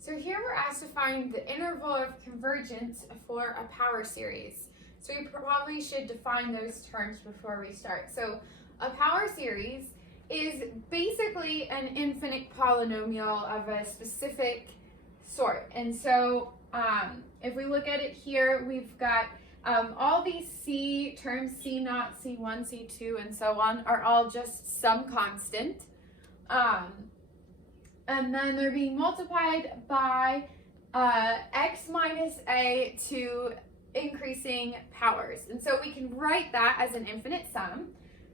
So here we're asked to find the interval of convergence for a power series. So we probably should define those terms before we start. So a power series is basically an infinite polynomial of a specific sort. And so if we look at it here, we've got all these C terms, C0, C1, C2, and so on, are all just some constant. And then they're being multiplied by x minus a to increasing powers. And so we can write that as an infinite sum.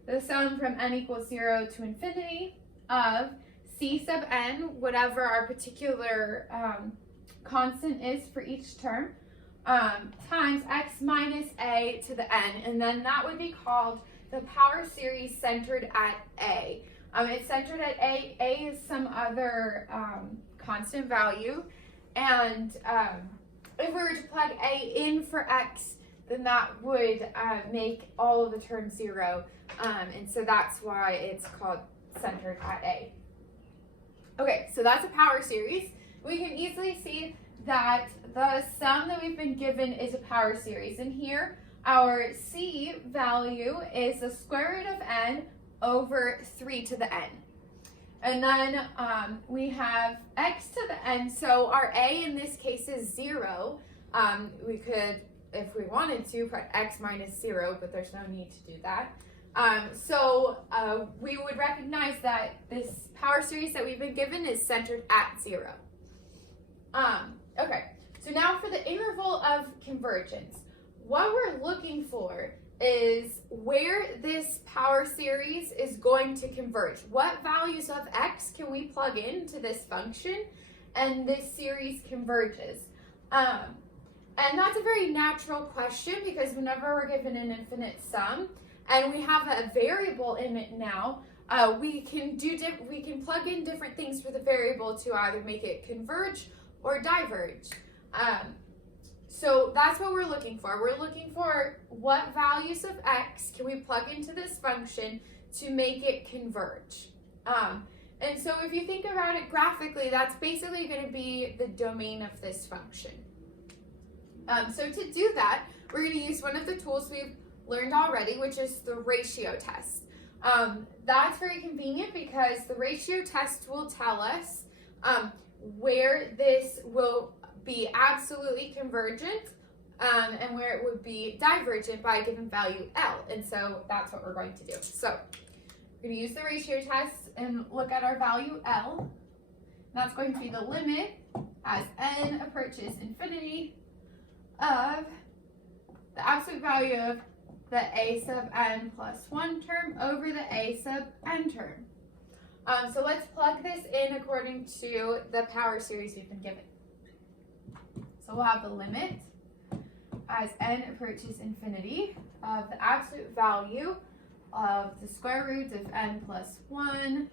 The sum from n equals 0 to infinity of c sub n, whatever our particular constant is for each term, times x minus a to the n. And then that would be called the power series centered at a. It's centered at a. A is some other constant value. And if we were to plug a in for x, then that would make all of the terms 0. And so that's why it's called centered at a. Okay, so that's a power series. We can easily see that the sum that we've been given is a power series. And here, our c value is the square root of n over 3 to the n. And then we have x to the n, so our a in this case is 0. We could, if we wanted to, put x minus 0, but there's no need to do that. So we would recognize that this power series that we've been given is centered at 0. Okay, so now for the interval of convergence. What we're looking for is where this power series is going to converge. What values of x can we plug into this function and this series converges? And that's a very natural question because whenever we're given an infinite sum and we have a variable in it now, we can plug in different things for the variable to either make it converge or diverge. So that's what we're looking for. We're looking for what values of x can we plug into this function to make it converge. And so if you think about it graphically, that's basically going to be the domain of this function. So to do that, we're going to use one of the tools we've learned already, which is the ratio test. That's very convenient because the ratio test will tell us where this will be absolutely convergent and where it would be divergent by a given value L. And so that's what we're going to do. So we're going to use the ratio test and look at our value L. That's going to be the limit as n approaches infinity of the absolute value of the a sub n plus 1 term over the a sub n term. So let's plug this in according to the power series we've been given. So we'll have the limit as n approaches infinity of the absolute value of the square root of n plus 1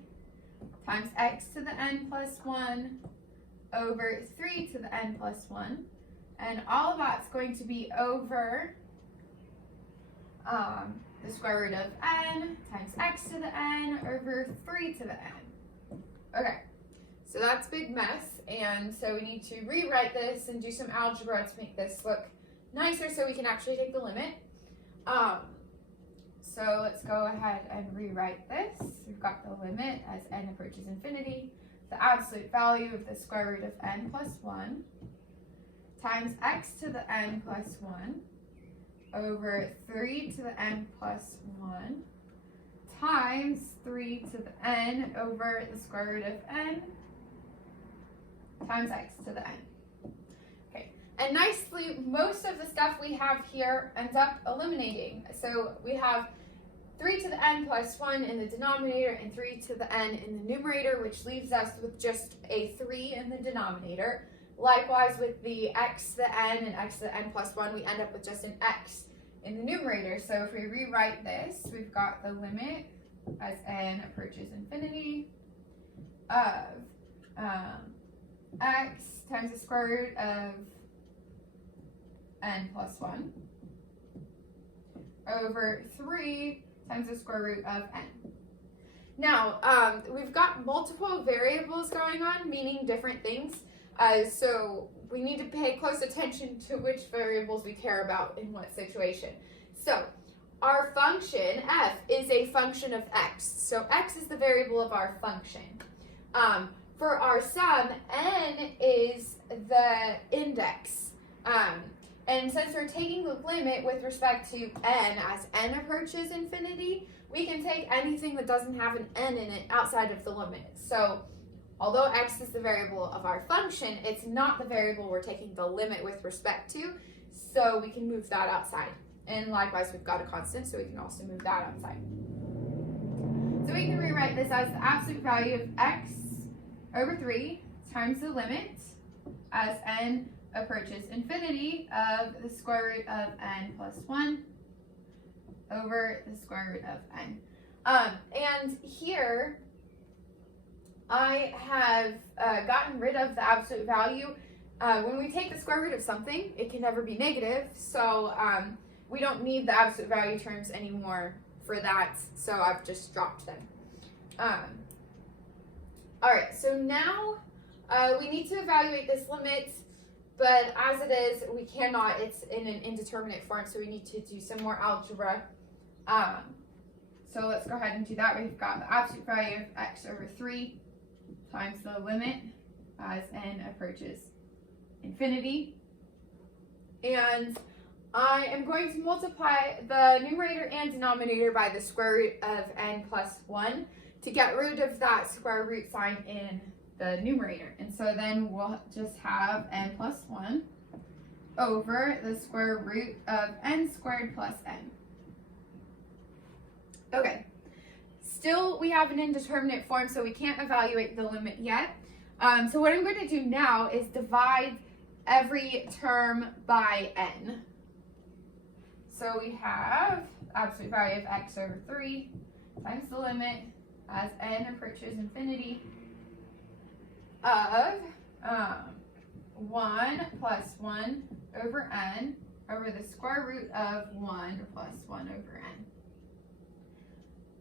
times x to the n plus 1 over 3 to the n plus 1. And all of that's going to be over the square root of n times x to the n over 3 to the n. Okay, so that's a big mess, and so we need to rewrite this and do some algebra to make this look nicer so we can actually take the limit. So let's go ahead and rewrite this. We've got the limit as n approaches infinity, the absolute value of the square root of n plus 1 times x to the n plus 1 over 3 to the n plus 1 times 3 to the n over the square root of n times x to the n. Okay, and nicely, most of the stuff we have here ends up eliminating. So we have 3 to the n plus 1 in the denominator and 3 to the n in the numerator, which leaves us with just a 3 in the denominator. Likewise, with the x to the n and x to the n plus 1, we end up with just an x in the numerator. So if we rewrite this, we've got the limit as n approaches infinity of x times the square root of n plus 1 over 3 times the square root of n. Now, we've got multiple variables going on, meaning different things. So we need to pay close attention to which variables we care about in what situation. So our function f is a function of x. So x is the variable of our function. For our sum, n is the index. And since we're taking the limit with respect to n as n approaches infinity, we can take anything that doesn't have an n in it outside of the limit. So although x is the variable of our function, it's not the variable we're taking the limit with respect to, so we can move that outside. And likewise, we've got a constant, so we can also move that outside. So we can rewrite this as the absolute value of x over 3 times the limit as n approaches infinity of the square root of n plus 1 over the square root of n. And here, I have gotten rid of the absolute value. When we take the square root of something, it can never be negative, so we don't need the absolute value terms anymore for that, so I've just dropped them. Alright, so now we need to evaluate this limit, but as it is, we cannot. It's in an indeterminate form, so we need to do some more algebra. So let's go ahead and do that. We've got the absolute value of x over 3 times the limit as n approaches infinity. And I am going to multiply the numerator and denominator by the square root of n plus 1 to get rid of that square root sign in the numerator. And so then we'll just have n plus 1 over the square root of n squared plus n. Okay, still we have an indeterminate form, so we can't evaluate the limit yet. So what I'm going to do now is divide every term by n. So we have absolute value of x over 3 times the limit as n approaches infinity of 1 plus 1 over n over the square root of 1 plus 1 over n.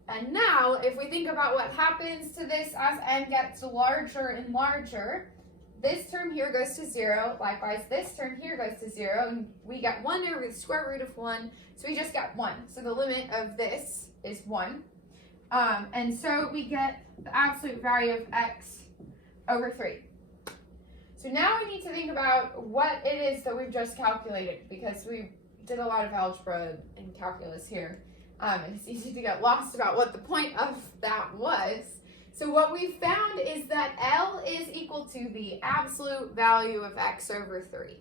And now, if we think about what happens to this as n gets larger and larger, this term here goes to 0. Likewise, this term here goes to 0. And we get 1 over the square root of 1. So we just get 1. So the limit of this is 1. And so we get the absolute value of x over 3. So now we need to think about what it is that we've just calculated, because we did a lot of algebra and calculus here. And it's easy to get lost about what the point of that was. So what we found is that L is equal to the absolute value of x over 3.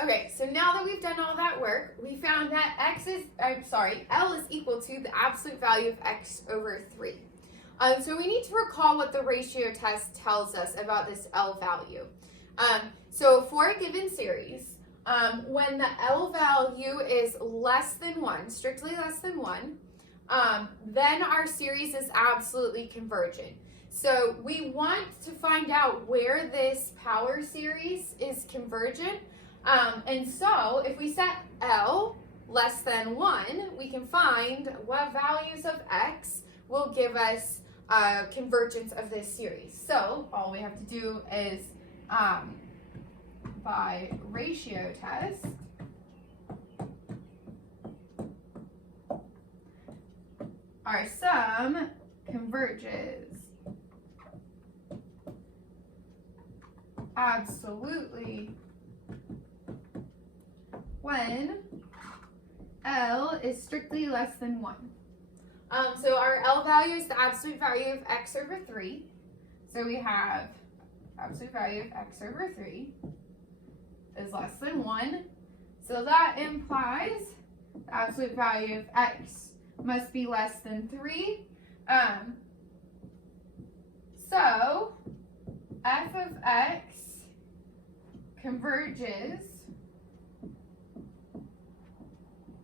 Okay, so now that we've done all that work, we found that L is equal to the absolute value of x over 3. So we need to recall what the ratio test tells us about this L value. So for a given series, when the L value is less than 1, strictly less than 1, then our series is absolutely convergent. So we want to find out where this power series is convergent. And so if we set L less than 1, we can find what values of x will give us convergence of this series. So all we have to do is by ratio test, our sum converges absolutely when L is strictly less than 1. So our L value is the absolute value of x over 3. So we have absolute value of x over 3 is less than 1. So that implies the absolute value of x must be less than 3. So f of x converges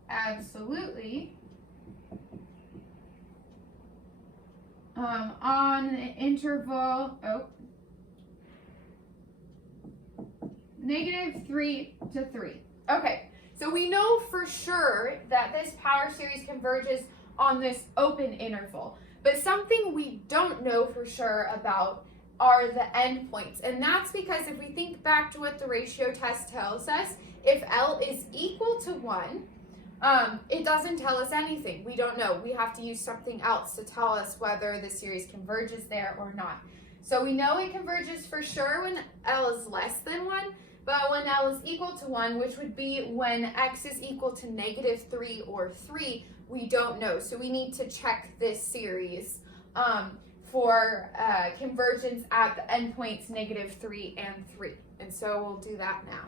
absolutely on an interval -3 to 3. Okay, so we know for sure that this power series converges on this open interval, but something we don't know for sure about are the endpoints. And that's because if we think back to what the ratio test tells us, if L is equal to 1, it doesn't tell us anything. We don't know. We have to use something else to tell us whether the series converges there or not. So we know it converges for sure when L is less than 1, but when L is equal to 1, which would be when X is equal to -3 or 3, we don't know. So we need to check this series for convergence at the endpoints -3 and 3. And so we'll do that now.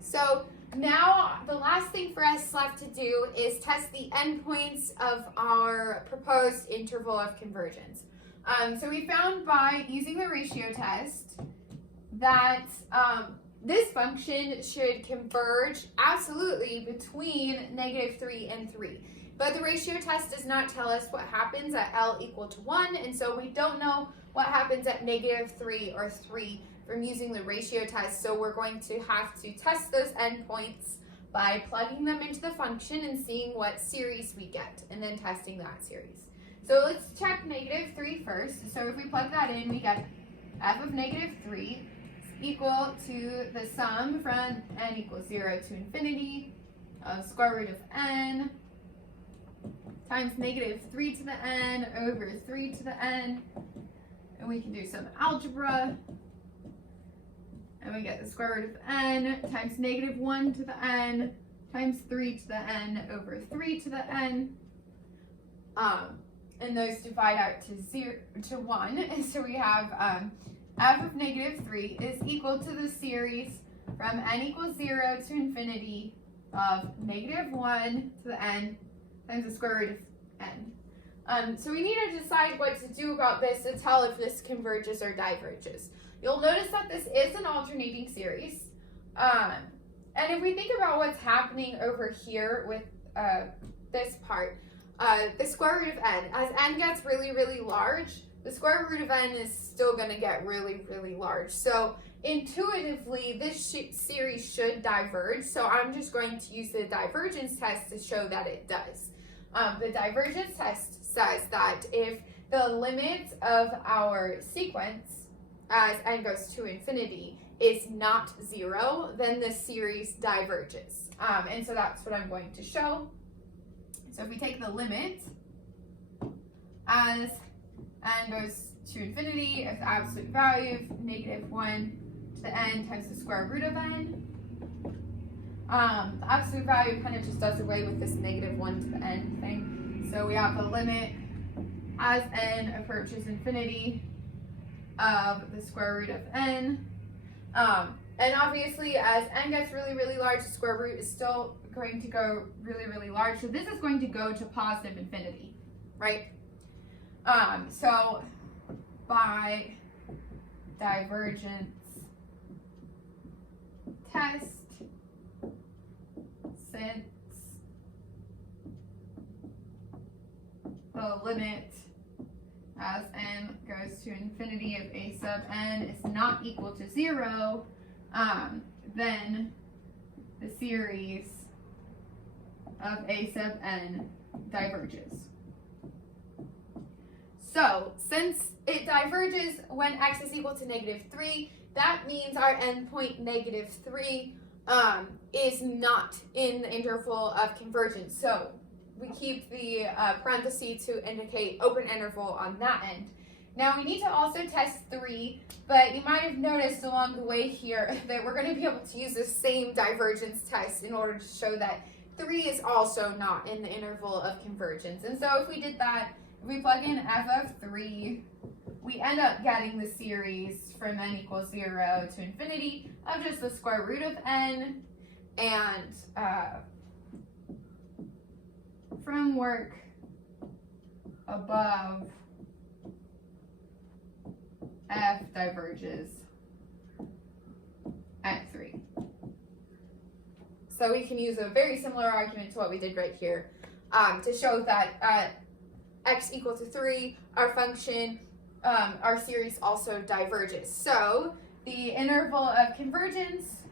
So now the last thing for us left to do is test the endpoints of our proposed interval of convergence. So we found by using the ratio test that this function should converge absolutely between -3 and 3. But the ratio test does not tell us what happens at L equal to 1, and so we don't know what happens at -3 or 3 from using the ratio test, so we're going to have to test those endpoints by plugging them into the function and seeing what series we get, and then testing that series. So let's check -3 first. So if we plug that in, we get f of -3 is equal to the sum from n equals 0 to infinity of square root of n times -3 to the n over 3 to the n, and we can do some algebra, and we get the square root of n times -1 to the n times 3 to the n over 3 to the n, and those divide out to 1, and so we have f of -3 is equal to the series from n equals 0 to infinity of -1 to the n times the square root of n. So we need to decide what to do about this to tell if this converges or diverges. You'll notice that this is an alternating series. And if we think about what's happening over here with this part, the square root of n, as n gets really, really large, the square root of n is still going to get really, really large. So intuitively, this series should diverge. So I'm just going to use the divergence test to show that it does. The divergence test says that if the limit of our sequence as n goes to infinity is not 0, then the series diverges. And so that's what I'm going to show. So if we take the limit as n goes to infinity of the absolute value of -1 to the n times the square root of n, the absolute value kind of just does away with this -1 to the n thing. So we have the limit as n approaches infinity of the square root of n. And obviously, as n gets really, really large, the square root is still going to go really, really large. So this is going to go to positive infinity, right? So by divergence test, since the limit as n goes to infinity of a sub n is not equal to 0, then the series of a sub n diverges. So since it diverges when x is equal to -3, that means our endpoint -3 is not in the interval of convergence. So we keep the parenthesis to indicate open interval on that end. Now we need to also test 3, but you might have noticed along the way here that we're going to be able to use the same divergence test in order to show that 3 is also not in the interval of convergence. And so if we did that, if we plug in f of 3, we end up getting the series from n equals 0 to infinity of just the square root of n, and from work above, f diverges at 3. So we can use a very similar argument to what we did right here to show that at x equal to 3, our function, our series also diverges. So the interval of convergence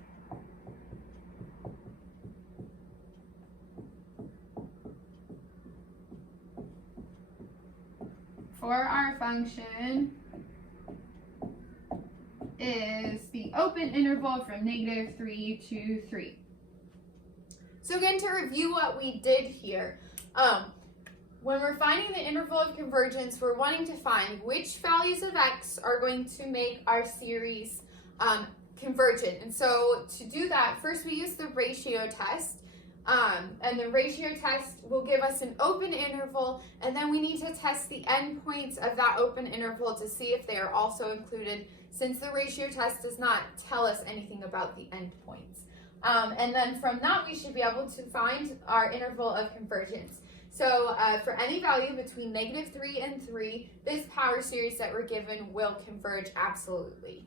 for our function is the open interval from -3 to 3. So again, to review what we did here, when we're finding the interval of convergence, we're wanting to find which values of x are going to make our series convergent. And so to do that, first we use the ratio test. And the ratio test will give us an open interval, and then we need to test the endpoints of that open interval to see if they are also included, since the ratio test does not tell us anything about the endpoints. And then from that, we should be able to find our interval of convergence. So for any value between -3 and 3, this power series that we're given will converge absolutely.